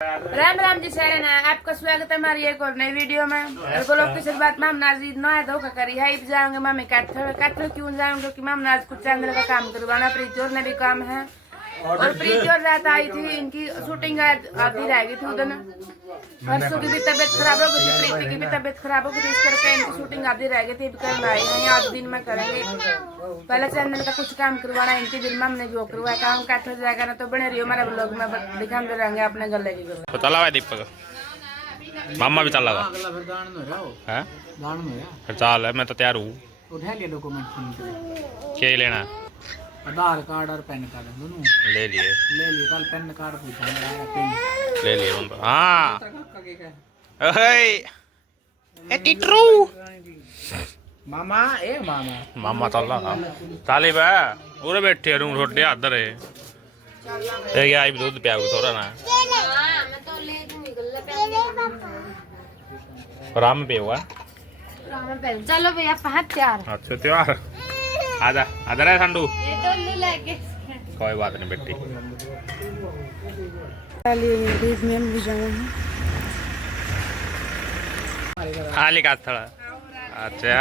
राम राम जी सारे ना आपका स्वागत है हमारी एक और नई वीडियो में। ब्लॉग की शुरुआत में हम नाजी नया धोखा करी है जाऊंगे मामी काठल क्यों जाऊंगे क्योंकि माम नाज कुछ चैनल का काम करवाना प्रीतियोर ने भी काम है और प्रीतियोर रात आई थी इनकी शूटिंग आधी रह गई थी उधर परसों की भी तबीयत खराब हो गई थी प्रीति की भी तबीयत खराब हो गई थी इस करके इनकी शूटिंग आधी रह गई थी कल आई है आज दिन में करेंगे पहले चैनल का कुछ काम करवाना इनकी दिन में हमने जो करवाया काम काठल जाएगा ना तो बने रही हमारे ब्लॉग में दिखाते रहेंगे अपने गले की तो चला हुआ दीपक मामा भी चला हुआ है फिर चाल है मैं तो तैयार हूँ उठा लिया डॉक्यूमेंट क्या लेना आधार कार्ड और पैन कार्ड दोनों ले लिए कल पैन कार्ड पूछा ले लिए हाँ टिटरू मामा ए मामा मामा चल चाली बा उरे बैठे रूम रोटे आदर है ये आई भी दूध पिया थोड़ा ना राम पे हुआ चलो भैया पहुंच तैयार अच्छा त्योहार आजा आजा रे ठंडू कोई बात नहीं बेटी खाली का थोड़ा अच्छा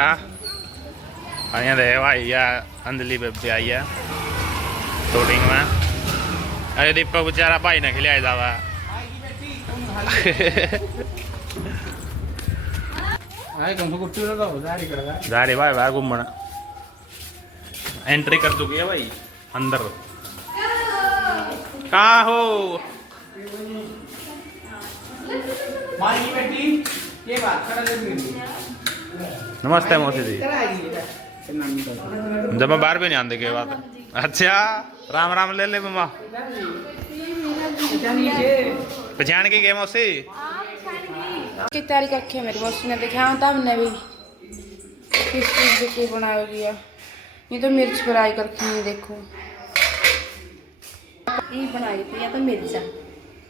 अहियाँ दे भाई या अंजलि बेबी आई है शूटिंग में अरे दीपक बेचारा भाई ने खिलाया जावा जा रहे भाई भाई घूमना एंट्री कर चुकी है भाई अंदर कहाँ हो नमस्ते मौसी जी जब मैं बाहर भी नहीं आने के बात अच्छा राम राम ले ले मम्मा पहचान के गए मौसी की तारीख रखी है मेरी मौसी ने दिखाया था हमने भी किस चीज की बनाएगी ये तो मिर्च फ्राई करके नहीं देखो ये बनाई थी या तो मिर्चा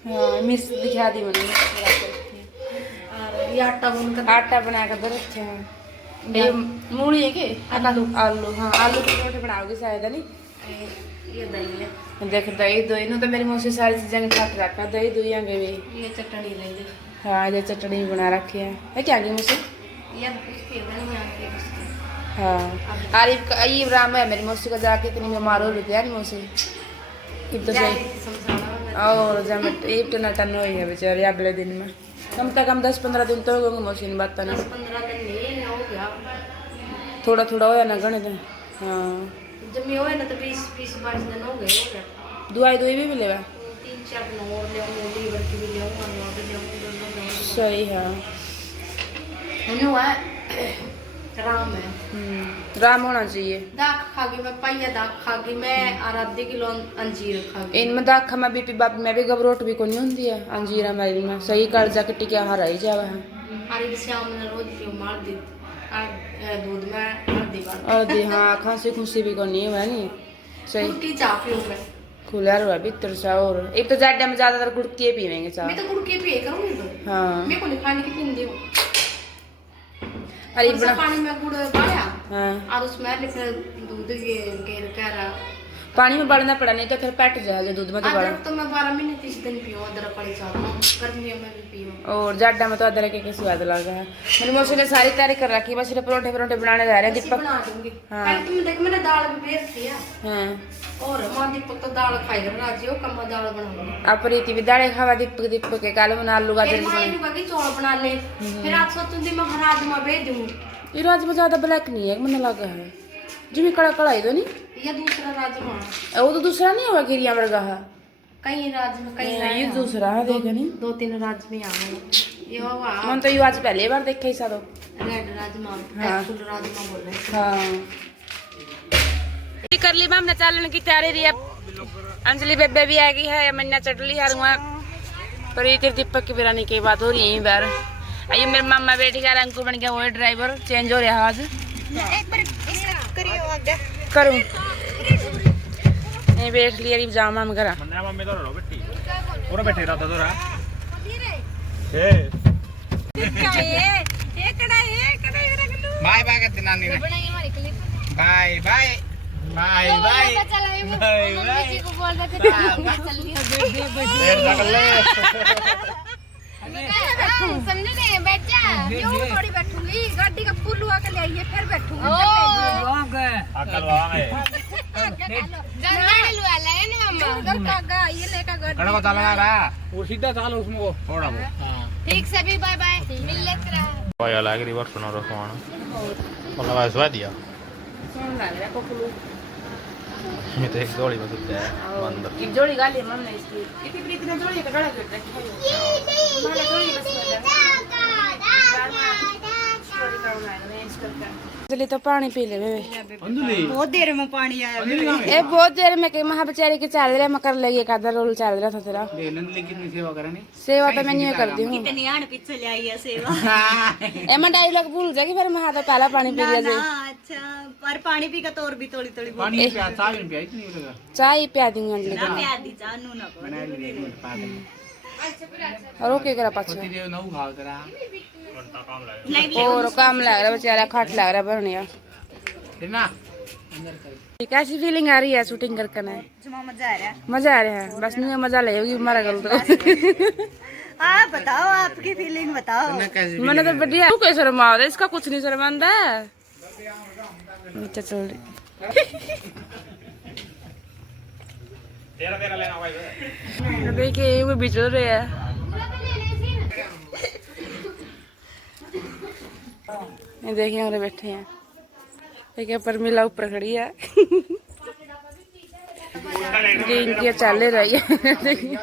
हाँ मिर्च दिखा दी मैंने मिर्च फ्राई करके और ये आटा बना कर दे रखे हैं ये मूली है के आलू आलू हाँ आलू के परोठे बनाओगे शायद है नहीं ये दही है देख दही दही ना तो मेरी मौसी सारी चीजें काट रखा दही दुही भी ये चटनी लेंगे हाँ ये चटनी बना रखी है क्या की मौसी ये उसके धनिया के उसके हाँ आरिफ का ये राम है मेरी मौसी का जाके इतनी बीमार हो रही थी मौसी तो सही और जब एक टन टन हो है बेचारे अगले दिन में कम से कम 10-15 दिन तो हो गए मौसी ने बात ना 10-15 दिन नहीं हो गया थोड़ा थोड़ा होया ना गणे दिन हाँ जब मैं होए ना तो 20-22 दिन हो गए दवाई दुई भी मिलेगा 3-4 दिन और ले आऊंगी लीवर की भी ले आऊंगा सही है उन्हें हुआ राम है राम होना चाहिए दाख खागी मैं पाइया दाख खागी मैं आराध्य किलो अंजीर खागी इनमें दाखा में बीपी बाप में भी घबरोट भी कोनी होती है अंजीरा मेरी में सही कर जाके टिकिया हरा ही जावा है हरी श्याम ने रोज पियो मार दी दूध में हल्दी बार और दी हाँ खांसी खुशी भी कोनी है नहीं सही की चाय पियो मैं खुला रहा भीतर से और एक तो जाडा में ज्यादातर गुड़ के पीवेंगे चाय मैं तो गुड़ के पिए करूंगी तो हाँ मेरे को नहीं खाने की पीन दे अरे बड़ा पानी में गुड़ डाला हाँ और उसमें फिर दूध गेर कर पानी में बढ़ना पड़ा नहीं तो फिर पैट जाए दूध में तो बड़ा अदरक तो मैं 12 महीने 30 दिन पियो अदरक वाली चाय गर्मियों में भी पियो और जाडा में तो अदरक के स्वाद लगा है मेरी मौसी ने सारी तैयारी कर रखी बस परोठे परोठे बनाने जा रहे हैं दीपक बना दूंगी हाँ। कल तुम देख मैंने दाल भी भेज दिया हाँ और मां दीपक तो दाल खाई कर राजी हो कम दाल बनाऊंगी आप रीति भी दाड़े खावा दीपक के काले में आलू गाजर फिर मैं इनको की चौल बना ले फिर आज सोचूंगी मैं राजमा भेज दूं ये राजमा ज्यादा ब्लैक नहीं है मैंने लगा है जिम्मी कड़ा कड़ाई तो नहीं ये दूसरा राजमा वो तो दूसरा नहीं होगा गिरिया वर्गा है कई राजमा ये दूसरा है देखा नहीं 2-3 राजमे आ गए ये हुआ मन तो ये आज पहली बार देखा ही सारो रेड राजमा हाँ। एक्चुअल राजमा बोल रहे हैं हाँ कर ली हमने चालन की तैयारी रही अंजलि बेबे भी आ गई है मन्ना चटली हरुआ पर ये दीपक की बिरानी की बात हो रही है बार आइए मेरे मामा बेटी का अंकु बन गया वो ड्राइवर चेंज हो रहा आज करूँ नहीं बैठ लिया जामा हम करा मम्मी तो रो बेटी पूरा बैठे रहा था तो रहा बाय बाय करते नानी ने बाय बाय बाय तो बाय पता चला ये बाय मम्मी जी को बोल रहे थे चल समझे नहीं बैठ जा क्यों थोड़ी बैठूंगी गाड़ी का फुल हुआ के ले आइए फिर बैठूंगी अकल वांगे जल्दी लुआ ले ना मम्मा उधर कागा ये लेकर गाड़ी कड़ा को चलना रहा वो सीधा चालो उसमें वो थोड़ा बहुत हाँ ठीक सभी बाय बाय मिल लेते रहा भाई अलग रिवर सुनो रखवाना बोला वास वादिया सोन लग रहा है कोकलू ये तो एक जोड़ी बस है अंदर एक जोड़ी गाली हमने इसकी इतनी प्रीति ने जोड़ी का गड़ा कर रखी है हमारा जोड़ी बस स्टोरी करना है मैं इसका चली तो पानी पी ले बेबे अंदुली बहुत देर में पानी आया ए बहुत देर में के महा बेचारी के चल रहे मकर लगी एक आधा रोल चल रहा था तेरा ले नंदली कितनी सेवा करनी सेवा तो मैं नहीं करती हूँ कितनी आड़ पीछे ले आई है सेवा एम डायलॉग भूल जाएगी फिर महा तो पहला पानी पी लिया जाए अच्छा पर पानी पी का तो और भी थोड़ी थोड़ी पानी पे चाय में पे इतनी लगा चाय पिया दूंगी अंजलि को प्यादी जानू ना बना ले एक मिनट पागल और ओके करा पाछो पति देव नौ खाओ तेरा और काम लग रहा बेचारा खट लग रहा बढ़िया देना अंदर कर कैसी फीलिंग आ रही है शूटिंग करके ना जुमा मजा आ रहा है मजा आ रहा है बस नहीं मजा ले होगी हमारा गल तो आप बताओ आपकी फीलिंग बताओ मैंने तो बढ़िया तू कैसे शर्मा रहा है इसका कुछ नहीं शर्मांदा है नीचे चल रही तेरा लेना भाई देखिए वो बिचल रहे हैं ये देखिए हमारे बैठे हैं एक परमिला ऊपर खड़ी है ये इनकी चल रही है देखिए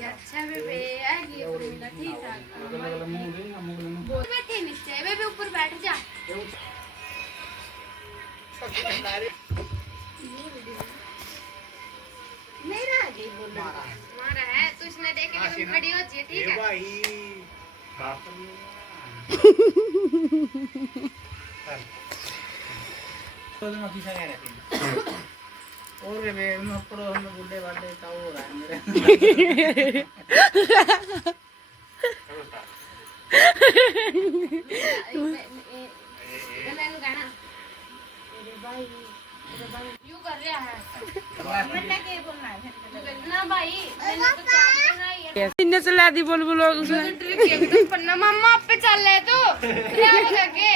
अच्छा बेबे ये उर्मिला ठीक है बैठे नीचे बेबे ऊपर बैठ जा मेरा आगे बोल हमारा है तो इसने देखे कि तुम खड़ी हो जाइए ठीक है और वे हम पड़ो हम बुड्ढे वाले तो हो रहा है मेरे यू कर रहा है ना भाई मैंने तो चार बनाई है इन्ने से ला दी बोल बोलो उसने ट्रिक है तो पन्ना मम्मा आप पे चल रहे तो क्या लगे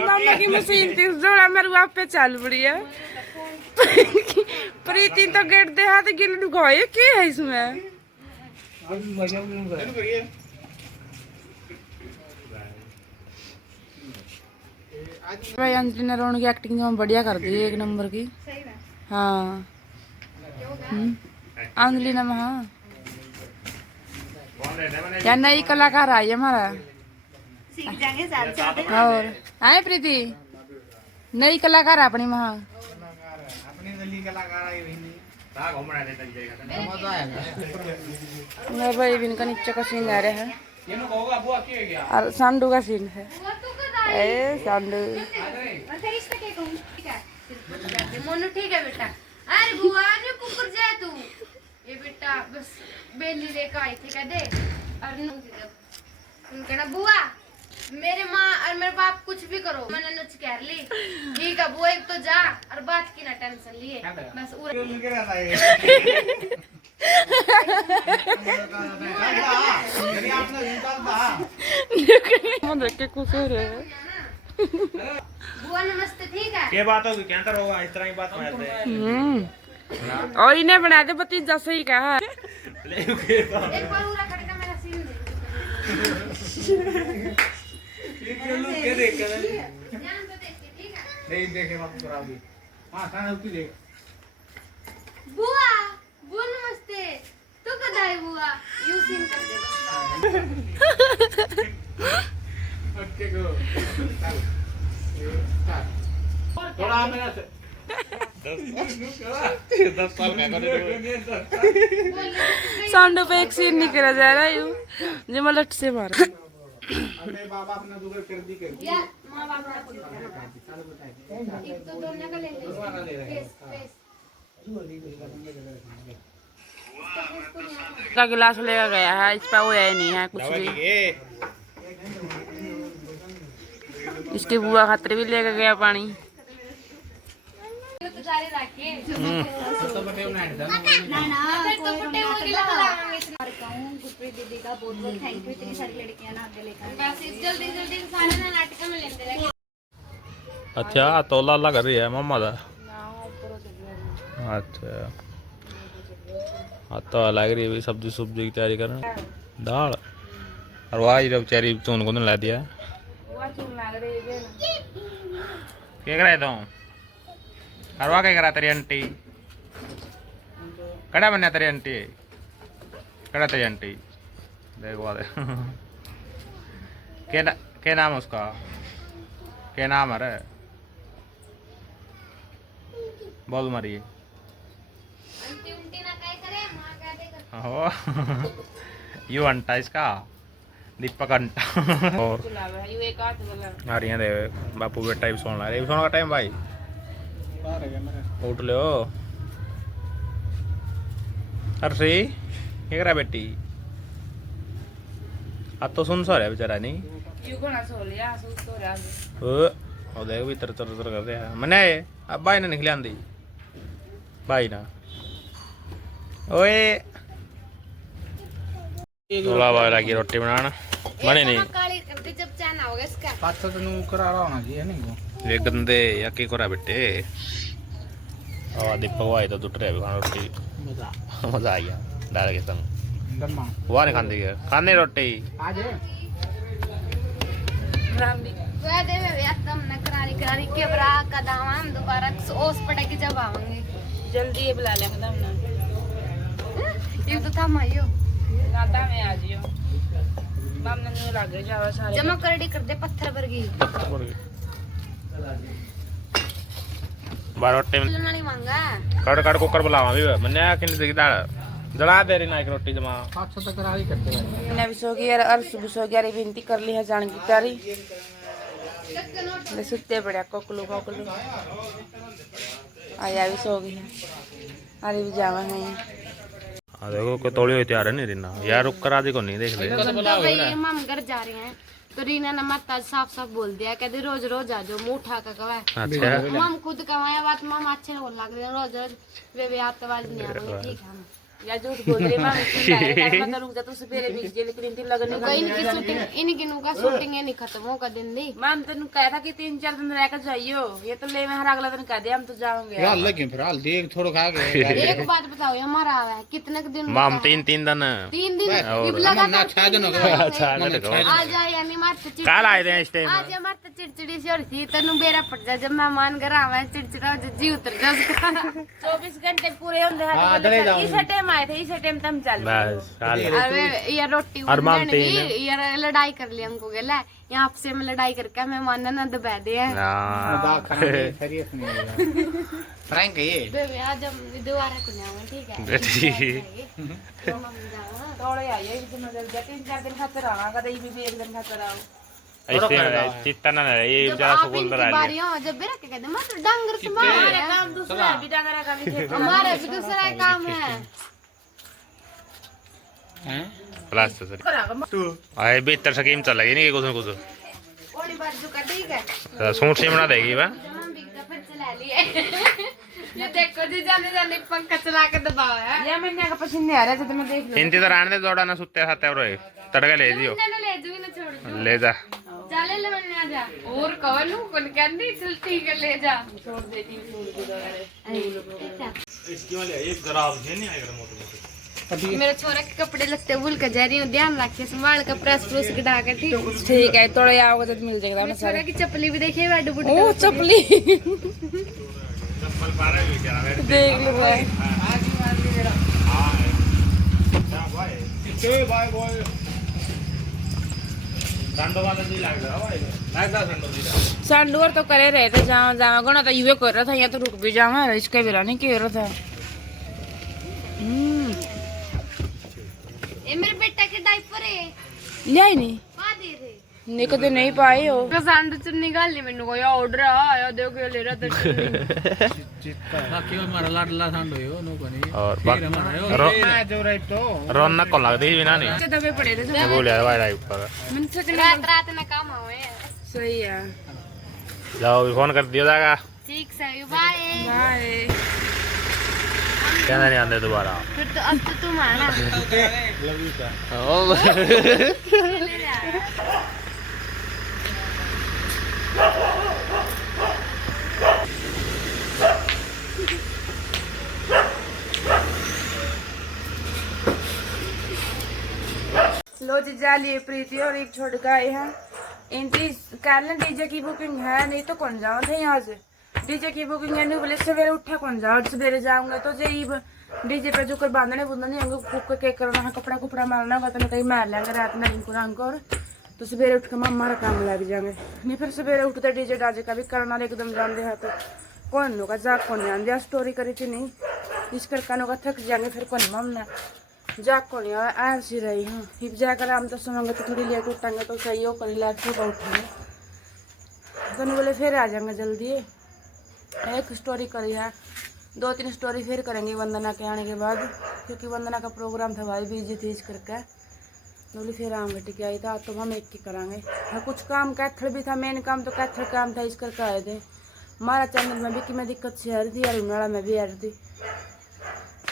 मामा की मशीन थी जोड़ा मेरे आप पे चल पड़ी है प्रीति तो गेट दे हाथ गिल ढुकाए क्या है इसमें भाई अंजलि ने रोहन की एक्टिंग जो बढ़िया कर दी एक नंबर की हाँ अंजलि ने हाँ यार नई कलाकार आई है हमारा सीख जाएंगे साथ साथ और आए प्रीति नई कलाकार अपनी महा अपनी दिल्ली कलाकार आई हुई नहीं ता घूमना दे तक जाएगा मजा आएगा मेरा भाई भी इनका नीचे का सीन आ रहा है ये नो कहोगा बुआ क्यों है क्या और सांडू का सीन है ए सांडू मोनू ठीक है बेटा अरे बुआ ने कुकर जाए तू ये बेटा बस बेली लेकर आई थी कह दे और तुम कहना बुआ मेरे माँ और मेरे बाप कुछ भी करो मैंने नुच कह ली ठीक है बुआ एक तो जा और बात की ना टेंशन लिए बस लेके रहता है यदि आपने निकालता मन देख के खुश हो रहे हैं बुआ नमस्ते ठीक है के बात होगी क्या होगा इस तरह की बात मारते हैं और इन्हें बना दे भतीजा सही कहा ले के एक बार पूरा खड़का मेरा सीन के देख कर ध्यान से देखिए ठीक है नहीं देखे बापू कराओगी हां खाना उसकी देख बुआ बुआ नमस्ते तो कदाई बुआ यू सीन कर दे बस ओके गो थोड़ा मेरा 10 साल का कर सांडू पे एक सीन नहीं करा जा रहा है जो मलट से मार अपने बाबा अपना दुगर कर दी कर यार मां बाप का एक तो दोनों का ले ले फेस फेस का गिलास लेकर गया है इस पर वो है नहीं है कुछ भी इसके बुआ खातिर भी लेकर गया पानी तो सारे रखे तो बटे उन्हें डर फिर तो फटे हो गिला लगाएंगे और कहूँ गुरप्रीत दीदी का बहुत बहुत थैंक यू, इतनी सारी लड़कियां ना आगे लेकर बस जल्दी जल्दी सारे ना नाटक में लेते रहे अच्छा तोला लग रही है मम्मा दा अच्छा तो लग रही है भी सब्जी सुब्जी की तैयारी करना दाल और वाह ये बेचारी चून को ला दिया वो चुन लग रही है क्या कराए तुम और वाह क्या करा तेरी आंटी कड़ा बनया तेरी आंटी कड़ा तेरी आंटी देखो वाले क्या नाम है उसका क्या नाम है रे बोल मारिए अंटी उंटी ना काय करे मां क्या देकर हो यू अंटा इसका दीपक अंटा और चुलावा है, यू एक हाथ वाला आ रही दे बापू बेटा भी सोना रहे सोने का टाइम भाई उठ लो अरे क्या करा बेटी अब तो सुन सो रहा बेचारा नहीं यू को ना सो लिया सुस्त हो रहा है ओ देख भी तर तर कर रहा है मने अब भाई ने निकले आंदी भाई ना ओए तोला भाई लगी रोटी बनाना बने नहीं काली करते जब चाना होगा इसका पाँच तो नू करा रहा होना चाहिए नहीं को ये गंदे या की करा बेटे और दीपक भाई तो टूट रहे खाना रोटी मजा मजा आ गया डाल के संग गम्मा वो नहीं खाने क्या खाने रोटी आज राम भी वह दे वे एकदम नकरारी करारी के बरा कदम हम दोबारा ओस पड़े के जब आवेंगे जल्दी ये बुला ले एकदम ना ये तो था मायो नाता में आ जियो माम ने नहीं लग जावा सारे जमा करडी कर दे पत्थर पर गई बार रोटी में नहीं मांगा कड़ कड़ कुकर बुलावा भी मैंने आखिर नहीं दाल जला दे रही ना एक रोटी जमा पाँच तो करा ही करते हैं मैंने भी सो गया और सुबह सो गया रे विनती कर ली है जान की तारी ले सुत्ते पड़े कोकलू कोकलू आया भी सो गई है अरे भी जावा है हाँ देखो कोई तोड़ी हुई तैयार है नहीं रीना यार रुक कर आदि को नहीं देख ले तो भाई हम घर जा रहे हैं तो रीना ने मत आज साफ साफ बोल दिया कहते रोज रोज आ जाओ मुंह उठा कर कवा अच्छा हम खुद कमाया बात मम अच्छे बोल लग रहे रोज रोज वे आतवाज नहीं आ रही ठीक है या झूठ बोल रही मां मतलब रुक जा तू सवेरे बीच जे लेकिन दिन लगने का इनकी शूटिंग इनकी नु का शूटिंग है नहीं खत्म हो का दिन दी मां तेन कहा था कि 3-4 दिन रह कर जाइयो ये तो ले में हर अगला दिन कह दे हम तो जाओगे यार लगे फिर हाल देख थोड़ा खा के एक बात बताओ ये हमारा आवा है कितने के दिन माम तीन दिन 3 दिन और ना छा दिन हो गया अच्छा देखो आ जाए यानी मार तो कल आए थे इस टाइम आज हमार तो चिड़चिड़ी सी हो रही थी तनु बेरा पड़ जा जब मेहमान घर आवे चिड़चिड़ा हो जी उतर जा उसका 24 घंटे पूरे होंगे हाँ, चले जाओ। इस टाइम आए थे इस टाइम तम चल बस कल अरे ये रोटी और माम बनने तीन। भी ये लड़ाई कर ली हमको गेला यहाँ से में लड़ाई करके मेहमान ने न दबा दिया ना दाग खाना सीरियस नहीं है फ्रैंक है ये बेबे आज हम दोबारा को जाऊंगा ठीक है बेटी तो मम्मी जाऊंगा थोड़े आइए एक दिन जल्दी 3-4 दिन खातर आना कदे भी एक दिन खातर आओ ऐसे चित्ता ना ये जब बेचारा आप स्कूल इनकी दरा लिया बारी हो जब बेरा के कहते मत डांगर से मार हमारे काम दूसरा भी डांगरा का भी खेत हमारा भी दूसरा काम है हैं प्लास्टर सर आए बेहतर स्कीम चल लगी नहीं कुछ ना कुछ ओड़ी बात जो कर ठीक है सूट से बना देगी वह मम्मी का फिर चला लिए ये देखो जी जाने जाने पंखा चला के दबाया है ये महीने का पसीने आ रहा है तो मैं देख लो हिंदी तो रहने दे दौड़ा ना सुत्ते खाते और तड़का ले जियो मैंने ले दूंगी ना छोड़ दो ले जा चले ले मैंने आजा और कौन हूं कौन कहती चल ठीक है ले जा छोड़ देती हूं छोड़ दो इसकी वाले एक ग्राम है नहीं आएगा मोटे मोटे मेरे छोरा के कपड़े लगते भूल कर जा रही हूँ ध्यान रखिए संभाल कर प्रेस प्रूस गिरा कर ठीक है ठीक है थोड़े आओगे तो मिल जाएगा मेरे छोरा की चप्पली भी देखिए बैड बुड ओ चपली चप्पल पा रहे हो क्या देख लो भाई बाय बॉय संडो वाला जी लग रहा भाई लगता संडो जी सांडूर तो करे रहे थे जहाँ जहाँ गुना तो युवे कर रहा था यहाँ तो रुक भी जावा इसका भी नहीं कह रहा था ये मेरे बेटा के डायपर है ले आई नहीं पा दे रे नहीं कदे नहीं पाए हो सांड चुन्नी निकाल ली मैंने को या ऑर्डर आया देखो ये ले रहा था बाकी हमारा लाडला सांडो यो नो कोनी और जो रही तो रौनक को लगती बिना नहीं दबे पड़े थे ये बोले भाई लाइव पर मैंने सोचा रात रात में काम हुए सही है जाओ भी फोन कर दिया जाएगा ठीक सही बाय बाय। कहना नहीं आते दोबारा। फिर तो अब तो तुम आना लो जी जाली प्रीति और एक छोड़ गए हैं इनकी कल डीजे की बुकिंग है, नहीं तो कौन जाओ थे यहाँ से। डीजे की बुकिंग है, नहीं बोले सवेरे उठा कौन जाओ, सवेरे जाऊंगा तो जेब डीजे पे जो कर बांधने बुंधने होंगे, कुक के करना है, कपड़ा कुपड़ा मारना होगा तो कहीं मार लेंगे रात में इनको रंग और तो सवेरे उठ के मम्मा काम लग जाएंगे। नहीं फिर सवेरे उठते डीजे डाजे का भी करना एकदम जानते हैं तो कौन होगा जाग कौन जानते स्टोरी करी थी नहीं इस करके होगा थक जाएंगे फिर कौन मम्मा जाग कौन ऐसी रही हूँ। फिर जाकर हम तो सुनोगे तो थोड़ी लेट उठेंगे तो सही हो कर लेट सुबह उठेंगे तो नहीं बोले फिर आ जाएंगे जल्दी। एक स्टोरी करी है, 2-3 स्टोरी फिर करेंगे वंदना के आने के बाद, क्योंकि वंदना का प्रोग्राम था भाई बिजी थी इस करके बोले फिर आऊँगे ठीक है। था तो हम एक ही कराएंगे और कुछ काम कैथल भी था, मेन काम तो कैथल काम था इस करके आए थे। हमारा चैनल में भी कि मैं दिक्कत से आ रही थी और उनाड़ा में भी आ रही थी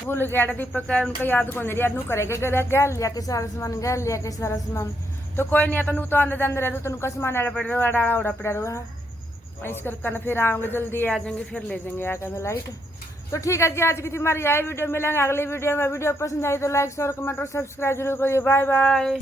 भूल गया दीपक उनका याद कौन नहीं नू करेगा गैल लिया के सारा सामान गैल लिया के सारा सामान तो कोई नहीं आता नू तो आंदे अंदर रहू तो सामान आड़ा पड़ रहा आड़ा उड़ा पड़ा रहा इस करके फिर आऊँगे जल्दी आ जाएंगे फिर ले जाएंगे आकर लाइट। तो ठीक है जी आज की थी हमारी यही वीडियो, मिलेंगे अगली वीडियो में। वीडियो पसंद आई तो लाइक शेयर कमेंट और सब्सक्राइब जरूर करिए। Bye bye.